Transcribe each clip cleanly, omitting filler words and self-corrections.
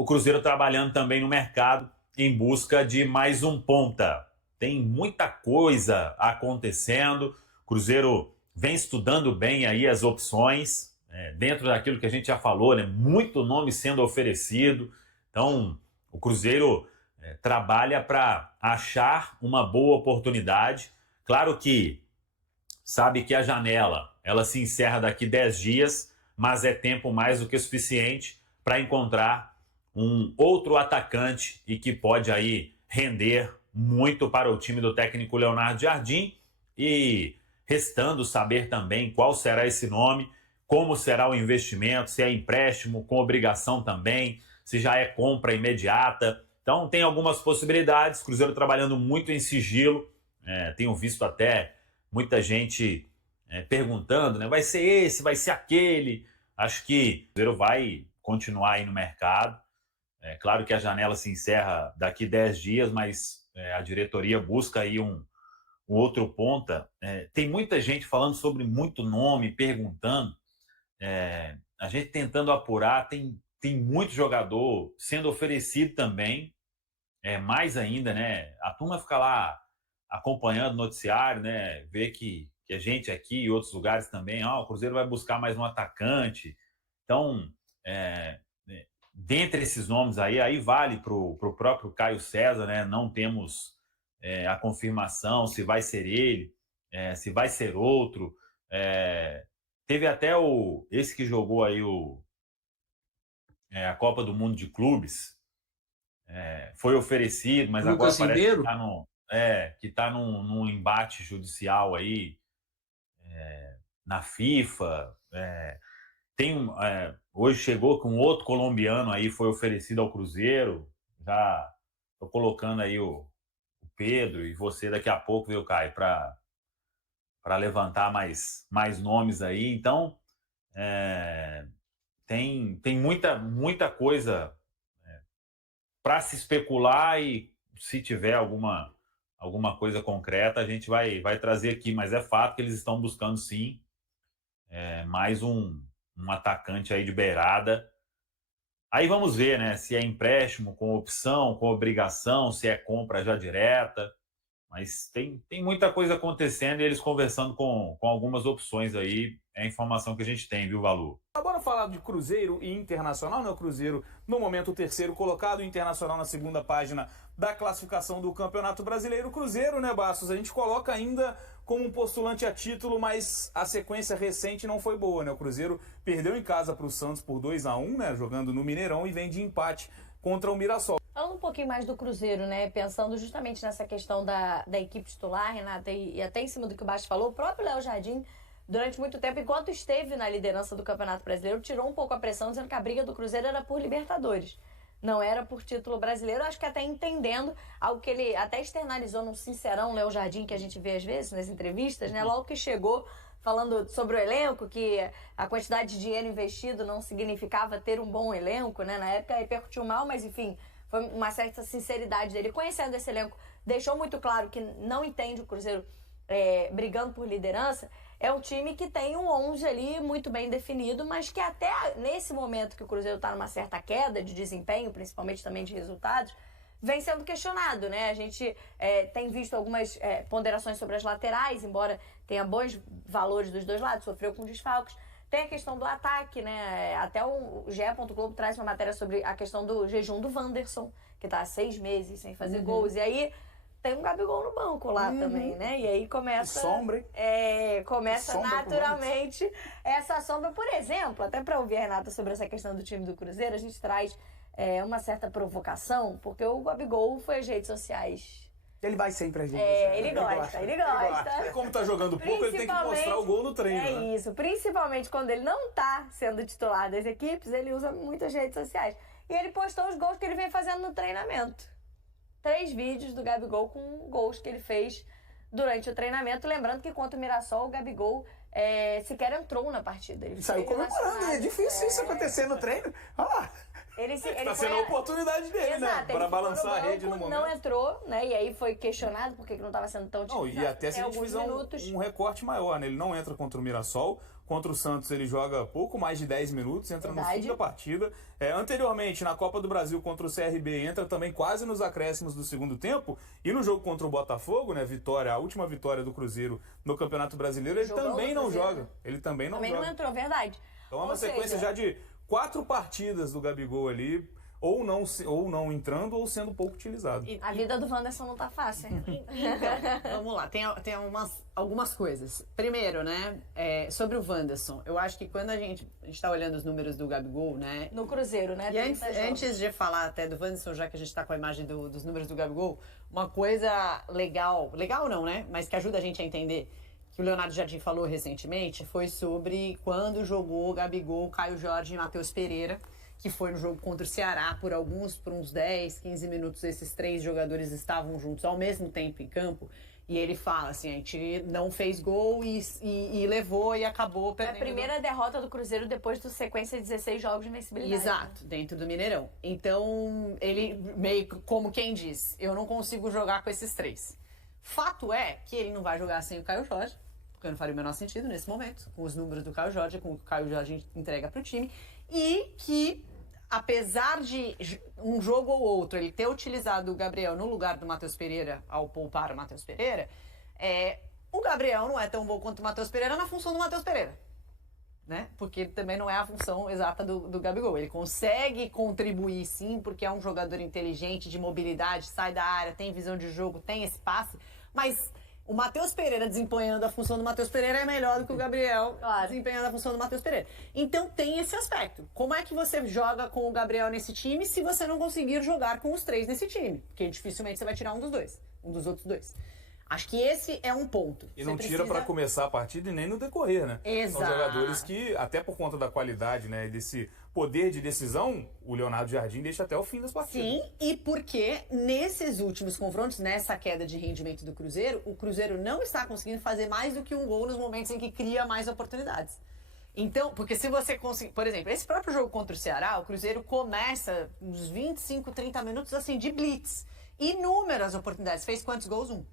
o Cruzeiro trabalhando também no mercado em busca de mais um ponta. Tem muita coisa acontecendo, o Cruzeiro vem estudando bem aí as opções, dentro daquilo que a gente já falou, né? Muito nome sendo oferecido. Então, o Cruzeiro trabalha para achar uma boa oportunidade. Claro que sabe que a janela ela se encerra daqui 10 dias, mas é tempo mais do que suficiente para encontrar um outro atacante e que pode aí render muito para o time do técnico Leonardo Jardim. E restando saber também qual será esse nome, como será o investimento, se é empréstimo com obrigação também, se já é compra imediata. Então tem algumas possibilidades, Cruzeiro trabalhando muito em sigilo. Tenho visto até muita gente perguntando, né? Vai ser esse, vai ser aquele. Acho que o Cruzeiro vai continuar aí no mercado. É claro que a janela se encerra daqui 10 dias, mas a diretoria busca aí um outro ponta. Tem muita gente falando sobre muito nome, perguntando. A gente tentando apurar, tem muito jogador sendo oferecido também, mais ainda, né? A turma fica lá acompanhando o noticiário, né? Vê que a gente aqui e outros lugares também, o Cruzeiro vai buscar mais um atacante. Então, dentre esses nomes aí vale para o próprio Caio César, né? Não temos a confirmação se vai ser ele, se vai ser outro. Teve até esse que jogou aí a Copa do Mundo de Clubes, foi oferecido, mas agora Lucas parece que Ribeiro? está num embate judicial aí na FIFA. Hoje chegou com outro colombiano aí, foi oferecido ao Cruzeiro. Já estou colocando aí o Pedro e você daqui a pouco, viu, Caio, para levantar mais nomes aí. Então, tem muita coisa para se especular e se tiver alguma coisa concreta, a gente vai trazer aqui. Mas é fato que eles estão buscando, sim, mais um atacante aí de beirada. Aí vamos ver, né, se é empréstimo com opção, com obrigação, se é compra já direta. Mas tem muita coisa acontecendo e eles conversando com algumas opções aí. É a informação que a gente tem, viu, Valu? Bora falar de Cruzeiro e Internacional, né? O Cruzeiro, no momento, o terceiro colocado, o Internacional na segunda página da classificação do Campeonato Brasileiro. O Cruzeiro, né, Bastos, a gente coloca ainda como um postulante a título, mas a sequência recente não foi boa, né? O Cruzeiro perdeu em casa para o Santos por 2-1, né? Jogando no Mineirão, e vem de empate contra o Mirassol. Falando um pouquinho mais do Cruzeiro, né? Pensando justamente nessa questão da equipe titular, Renata, e até em cima do que o Bastos falou, o próprio Léo Jardim, durante muito tempo, enquanto esteve na liderança do Campeonato Brasileiro, tirou um pouco a pressão, dizendo que a briga do Cruzeiro era por Libertadores, não era por título brasileiro. Acho que até entendendo algo que ele até externalizou num sincerão, Léo Jardim, que a gente vê às vezes nas entrevistas, né? Logo que chegou, falando sobre o elenco, que a quantidade de dinheiro investido não significava ter um bom elenco, né? Na época repercutiu mal, mas enfim, foi uma certa sinceridade dele. Conhecendo esse elenco, deixou muito claro que não entende o Cruzeiro brigando por liderança. É um time que tem um 11 ali muito bem definido, mas que até nesse momento que o Cruzeiro está numa certa queda de desempenho, principalmente também de resultados, vem sendo questionado, né? A gente tem visto algumas ponderações sobre as laterais, embora tenha bons valores dos dois lados, sofreu com desfalques. Tem a questão do ataque, né? Até o GE. Globo traz uma matéria sobre a questão do jejum do Wanderson, que está há 6 meses sem fazer gols. E aí tem um Gabigol no banco lá também, né? E aí começa... Sombra, hein? Começa naturalmente essa sombra. Por exemplo, até para ouvir a Renata sobre essa questão do time do Cruzeiro, a gente traz uma certa provocação, porque o Gabigol foi às redes sociais... Ele vai sempre a gente. Ele gosta. Como tá jogando pouco, ele tem que mostrar o gol no treino, né? Isso. Principalmente quando ele não tá sendo titular das equipes, ele usa muitas redes sociais. E ele postou os gols que ele vem fazendo no treinamento. 3 vídeos do Gabigol com gols que ele fez durante o treinamento. Lembrando que contra o Mirassol, o Gabigol sequer entrou na partida. Ele saiu comemorando, é difícil isso acontecer no treino. Olha lá. Ele Tá sendo a oportunidade dele, Exato, né? ele Para ficou balançar no a rede no banco, momento. não entrou, né? E aí foi questionado porque não estava sendo tão Não, utilizado. e até se a gente alguns fizer minutos. um recorte maior, né? Ele não entra contra o Mirassol. Contra o Santos ele joga pouco mais de 10 minutos, entra no fim da partida. Anteriormente, na Copa do Brasil contra o CRB, entra também quase nos acréscimos do segundo tempo. E no jogo contra o Botafogo, né? A última vitória do Cruzeiro no Campeonato Brasileiro, ele também não joga. Ele também não joga. Também não entrou, verdade. Então é uma sequência já de 4 partidas do Gabigol ali, ou não entrando ou sendo pouco utilizado. A vida do Wanderson não tá fácil. Então, vamos lá, tem algumas coisas. Primeiro, né, sobre o Wanderson, eu acho que quando a gente tá olhando os números do Gabigol, né... No Cruzeiro, né? E antes de falar até do Wanderson, já que a gente tá com a imagem dos números do Gabigol, uma coisa legal não, né, mas que ajuda a gente a entender, que o Leonardo Jardim falou recentemente, foi sobre quando jogou Gabigol, Caio Jorge e Matheus Pereira, que foi no jogo contra o Ceará, por uns 10, 15 minutos, esses 3 jogadores estavam juntos ao mesmo tempo em campo, e ele fala assim, a gente não fez gol e levou e acabou perdendo. Foi a primeira derrota do Cruzeiro depois da sequência de 16 jogos de invencibilidade. Exato, dentro do Mineirão. Então, ele meio como quem diz, eu não consigo jogar com esses 3. Fato é que ele não vai jogar sem o Caio Jorge, porque não faria o menor sentido nesse momento, com os números do Caio Jorge, com o que o Caio Jorge entrega para o time, e que apesar de um jogo ou outro ele ter utilizado o Gabriel no lugar do Matheus Pereira, ao poupar o Matheus Pereira, o Gabriel não é tão bom quanto o Matheus Pereira na função do Matheus Pereira, né? Porque também não é a função exata do Gabigol. Ele consegue contribuir sim, porque é um jogador inteligente, de mobilidade, sai da área, tem visão de jogo, tem esse passe, mas o Matheus Pereira desempenhando a função do Matheus Pereira é melhor do que o Gabriel desempenhando a função do Matheus Pereira. Então tem esse aspecto. Como é que você joga com o Gabriel nesse time se você não conseguir jogar com os 3 nesse time? Porque dificilmente você vai tirar um dos outros 2. Acho que esse é um ponto. E não tira para começar a partida e nem no decorrer, né? Exato. São jogadores que, até por conta da qualidade, né, desse poder de decisão, o Leonardo Jardim deixa até o fim das partidas. Sim, e porque nesses últimos confrontos, nessa queda de rendimento do Cruzeiro, o Cruzeiro não está conseguindo fazer mais do que um gol nos momentos em que cria mais oportunidades. Então, porque se você conseguir... Por exemplo, esse próprio jogo contra o Ceará, o Cruzeiro começa uns 25, 30 minutos assim de blitz. Inúmeras oportunidades. Fez quantos gols? 1.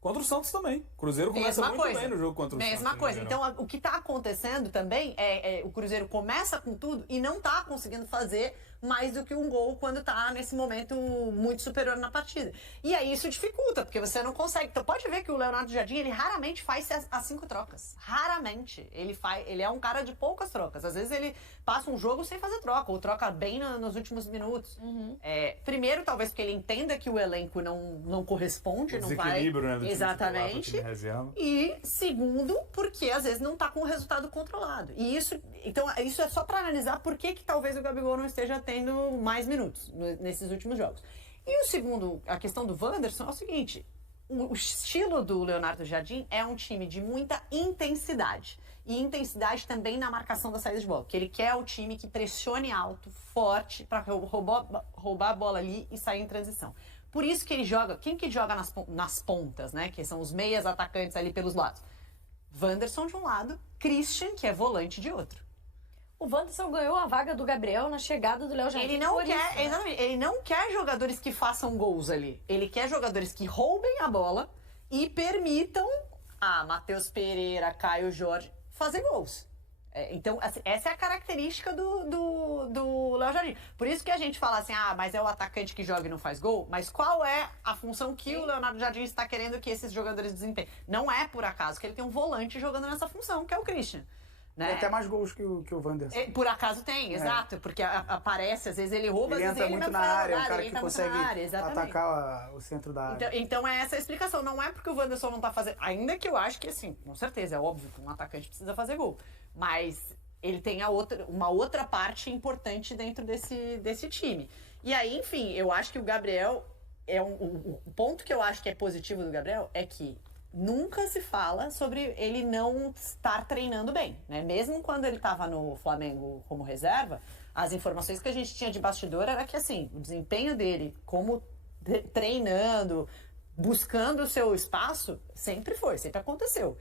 Contra o Santos também. O Cruzeiro começa muito bem no jogo contra o Santos. Mesma coisa. Então, o que está acontecendo também é o Cruzeiro começa com tudo e não está conseguindo fazer mais do que um gol quando está nesse momento muito superior na partida. E aí isso dificulta, porque você não consegue. Então pode ver que o Leonardo Jardim, ele raramente faz as 5 trocas. Raramente. Ele é um cara de poucas trocas. Às vezes ele passa um jogo sem fazer troca, ou troca bem nos últimos minutos. Primeiro, talvez porque ele entenda que o elenco não corresponde, não vai... Né, exatamente. E segundo, porque às vezes não está com o resultado controlado. E isso é só para analisar por que talvez o Gabigol não esteja tendo mais minutos nesses últimos jogos. E o segundo, a questão do Wanderson é o seguinte: o estilo do Leonardo Jardim é um time de muita intensidade. E intensidade também na marcação da saída de bola. Porque ele quer o time que pressione alto, forte, para roubar a bola ali e sair em transição. Por isso que ele joga... Quem que joga nas pontas, né? Que são os meias atacantes ali pelos lados. Wanderson de um lado, Christian, que é volante, de outro. O Wanderson ganhou a vaga do Gabriel na chegada do Léo Jardim. Ele não quer jogadores que façam gols ali. Ele quer jogadores que roubem a bola e permitam a Matheus Pereira, Caio Jorge fazer gols. Então, assim, essa é a característica do Léo Jardim. Por isso que a gente fala assim, mas é o atacante que joga e não faz gol. Mas qual é a função que o Leonardo Jardim está querendo que esses jogadores desempenhem? Não é por acaso que ele tem um volante jogando nessa função, que é o Christian. Né? Tem até mais gols que o Wanderson. Por acaso tem, exato. Porque aparece, às vezes ele rouba, ele às vezes entra muito na área, um cara ele que consegue atacar o centro da área. Então é essa a explicação. Não é porque o Wanderson não tá fazendo... Ainda que eu acho que, assim, com certeza, é óbvio que um atacante precisa fazer gol. Mas ele tem uma outra parte importante dentro desse time. E aí, enfim, eu acho que o Gabriel... O ponto que eu acho que é positivo do Gabriel é que nunca se fala sobre ele não estar treinando bem, né? Mesmo quando ele estava no Flamengo como reserva, as informações que a gente tinha de bastidor era que, assim, o desempenho dele como treinando, buscando o seu espaço, sempre aconteceu.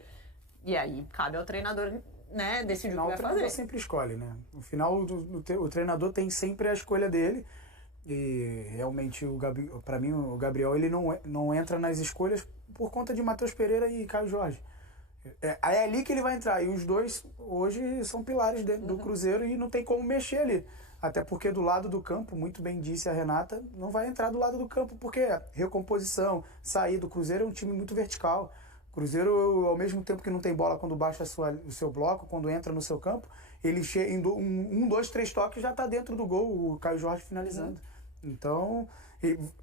E aí cabe ao treinador né, decidir o que vai O treinador fazer. sempre escolhe, né? No final, o treinador tem sempre a escolha dele. E realmente, para mim, o Gabriel ele não entra nas escolhas por conta de Matheus Pereira e Caio Jorge. É ali que ele vai entrar. E os dois hoje são pilares dentro do Cruzeiro e não tem como mexer ali. Até porque do lado do campo, muito bem disse a Renata, não vai entrar do lado do campo, porque recomposição, sair do Cruzeiro é um time muito vertical. O Cruzeiro, ao mesmo tempo que não tem bola quando baixa o seu bloco, quando entra no seu campo, ele chega em 2, 3 toques já está dentro do gol, o Caio Jorge finalizando. Então,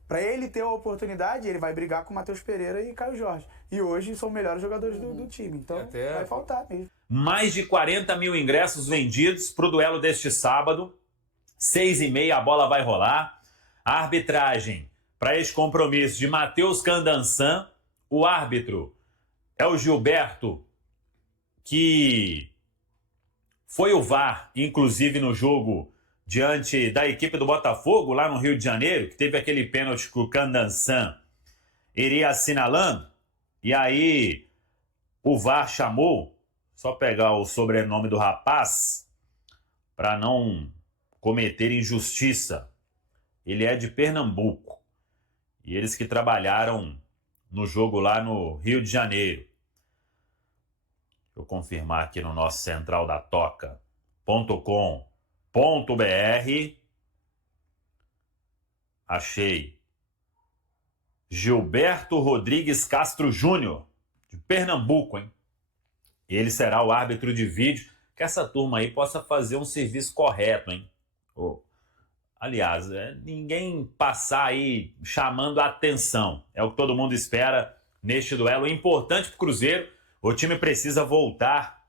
para ele ter a oportunidade, ele vai brigar com o Matheus Pereira e Caio Jorge. E hoje são os melhores jogadores do time. Então, vai faltar mesmo. Mais de 40 mil ingressos vendidos para o duelo deste sábado. 6h30 a bola vai rolar. A arbitragem para esse compromisso de Matheus Candansan. O árbitro é o Gilberto, que foi o VAR, inclusive no jogo diante da equipe do Botafogo, lá no Rio de Janeiro, que teve aquele pênalti que o Candansan iria assinalando. E aí o VAR chamou, só pegar o sobrenome do rapaz, para não cometer injustiça. Ele é de Pernambuco. E eles que trabalharam no jogo lá no Rio de Janeiro. Deixa eu confirmar aqui no nosso centraldatoca.com.br. Achei. Gilberto Rodrigues Castro Júnior, de Pernambuco, hein? Ele será o árbitro de vídeo. Que essa turma aí possa fazer um serviço correto, hein? Aliás, ninguém passar aí chamando a atenção. É o que todo mundo espera neste duelo importante para o Cruzeiro. O time precisa voltar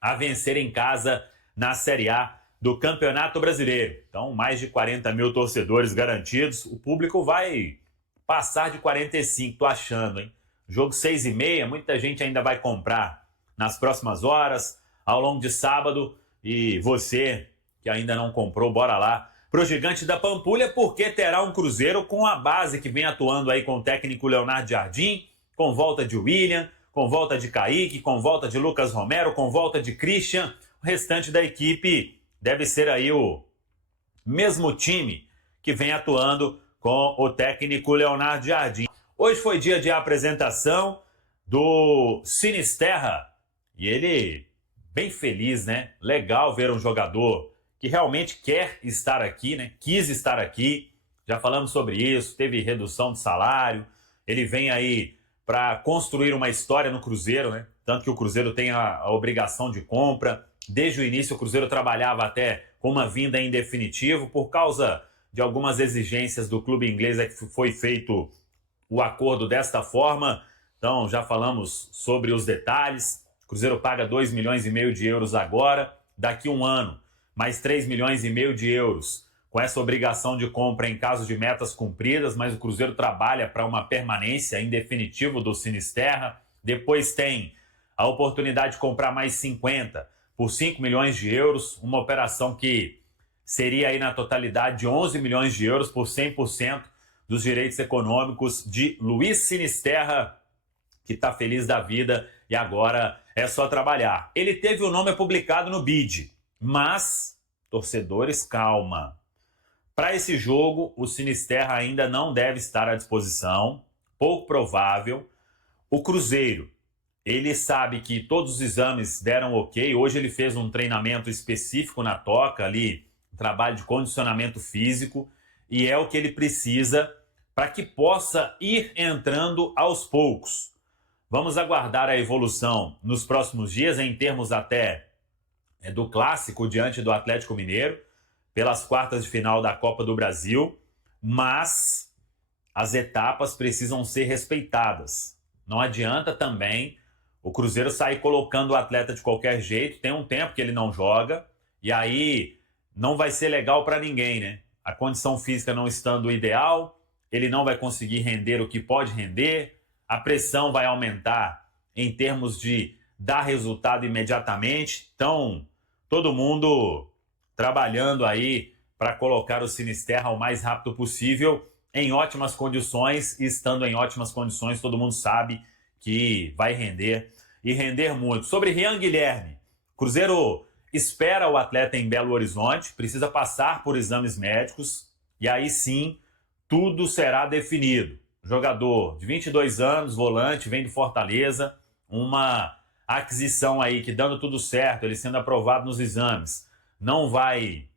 a vencer em casa na Série A do Campeonato Brasileiro. Então, mais de 40 mil torcedores garantidos. O público vai passar de 45, tô achando, hein? Jogo 6h30, muita gente ainda vai comprar nas próximas horas, ao longo de sábado. E você que ainda não comprou, bora lá pro Gigante da Pampulha, porque terá um Cruzeiro com a base que vem atuando aí com o técnico Leonardo Jardim, com volta de William, com volta de Kaique, com volta de Lucas Romero, com volta de Christian. O restante da equipe deve ser aí o mesmo time que vem atuando com o técnico Leonardo Jardim. Hoje foi dia de apresentação do Sinisterra e ele bem feliz, né? Legal ver um jogador que realmente quer estar aqui, né? Quis estar aqui. Já falamos sobre isso, teve redução de salário. Ele vem aí para construir uma história no Cruzeiro, né? Tanto que o Cruzeiro tem a obrigação de compra. Desde o início o Cruzeiro trabalhava até com uma vinda em definitivo por causa de algumas exigências do clube inglês, é que foi feito o acordo desta forma. Então já falamos sobre os detalhes. O Cruzeiro paga 2,5 milhões de euros agora. Daqui um ano, mais 3,5 milhões de euros com essa obrigação de compra em caso de metas cumpridas, mas o Cruzeiro trabalha para uma permanência em definitivo do Sinisterra. Depois tem a oportunidade de comprar mais 50 por 5 milhões de euros, uma operação que seria aí na totalidade de 11 milhões de euros por 100% dos direitos econômicos de Luiz Sinisterra, que está feliz da vida e agora é só trabalhar. Ele teve o nome publicado no BID, mas, torcedores, calma. Para esse jogo, o Sinisterra ainda não deve estar à disposição, pouco provável. O Cruzeiro, ele sabe que todos os exames deram ok. Hoje ele fez um treinamento específico na Toca, ali, trabalho de condicionamento físico, e é o que ele precisa para que possa ir entrando aos poucos. Vamos aguardar a evolução nos próximos dias, em termos até do clássico diante do Atlético Mineiro, pelas quartas de final da Copa do Brasil, mas as etapas precisam ser respeitadas. Não adianta também o Cruzeiro sair colocando o atleta de qualquer jeito, tem um tempo que ele não joga, e aí não vai ser legal para ninguém, né? A condição física não estando ideal, ele não vai conseguir render o que pode render, a pressão vai aumentar em termos de dar resultado imediatamente. Então, todo mundo trabalhando aí para colocar o Sinisterra o mais rápido possível, em ótimas condições, e estando em ótimas condições, todo mundo sabe que vai render, e render muito. Sobre Rian Guilherme, Cruzeiro espera o atleta em Belo Horizonte, precisa passar por exames médicos e aí sim tudo será definido. Jogador de 22 anos, volante, vem do Fortaleza, uma aquisição aí que, dando tudo certo, ele sendo aprovado nos exames, não vai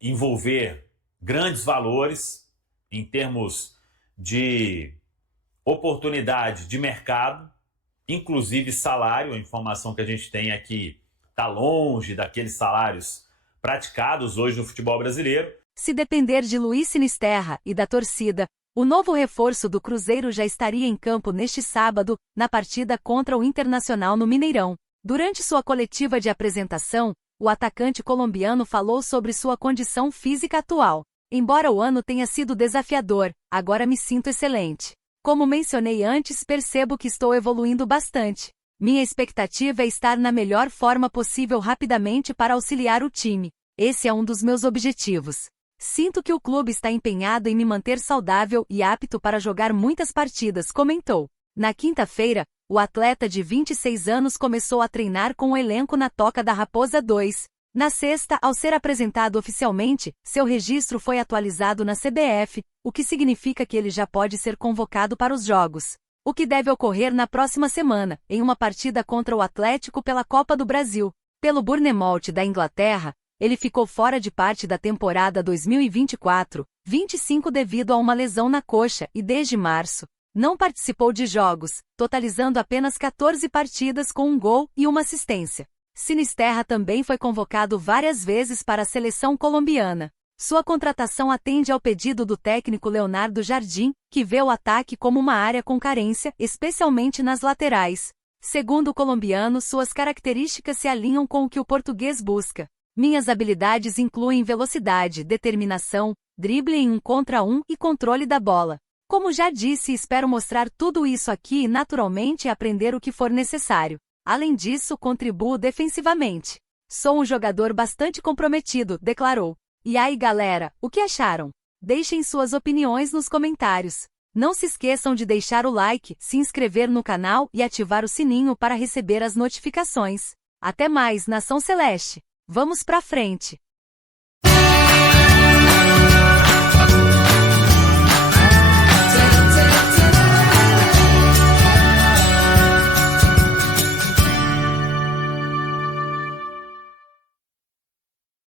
envolver grandes valores em termos de oportunidade de mercado, inclusive salário. A informação que a gente tem aqui está longe daqueles salários praticados hoje no futebol brasileiro. Se depender de Luiz Sinisterra e da torcida, o novo reforço do Cruzeiro já estaria em campo neste sábado, na partida contra o Internacional no Mineirão. Durante sua coletiva de apresentação, o atacante colombiano falou sobre sua condição física atual. Embora o ano tenha sido desafiador, agora me sinto excelente. Como mencionei antes, percebo que estou evoluindo bastante. Minha expectativa é estar na melhor forma possível rapidamente para auxiliar o time. Esse é um dos meus objetivos. Sinto que o clube está empenhado em me manter saudável e apto para jogar muitas partidas, comentou. Na quinta-feira, o atleta de 26 anos começou a treinar com o elenco na Toca da Raposa 2. Na sexta, ao ser apresentado oficialmente, seu registro foi atualizado na CBF, o que significa que ele já pode ser convocado para os jogos. O que deve ocorrer na próxima semana, em uma partida contra o Atlético pela Copa do Brasil. Pelo Bournemouth da Inglaterra, ele ficou fora de parte da temporada 2024-25 devido a uma lesão na coxa e desde março não participou de jogos, totalizando apenas 14 partidas com um gol e uma assistência. Sinisterra também foi convocado várias vezes para a seleção colombiana. Sua contratação atende ao pedido do técnico Leonardo Jardim, que vê o ataque como uma área com carência, especialmente nas laterais. Segundo o colombiano, suas características se alinham com o que o português busca. Minhas habilidades incluem velocidade, determinação, drible em 1 contra 1 e controle da bola. Como já disse, espero mostrar tudo isso aqui e naturalmente aprender o que for necessário. Além disso, contribuo defensivamente. Sou um jogador bastante comprometido, declarou. E aí, galera, o que acharam? Deixem suas opiniões nos comentários. Não se esqueçam de deixar o like, se inscrever no canal e ativar o sininho para receber as notificações. Até mais, Nação Celeste! Vamos pra frente!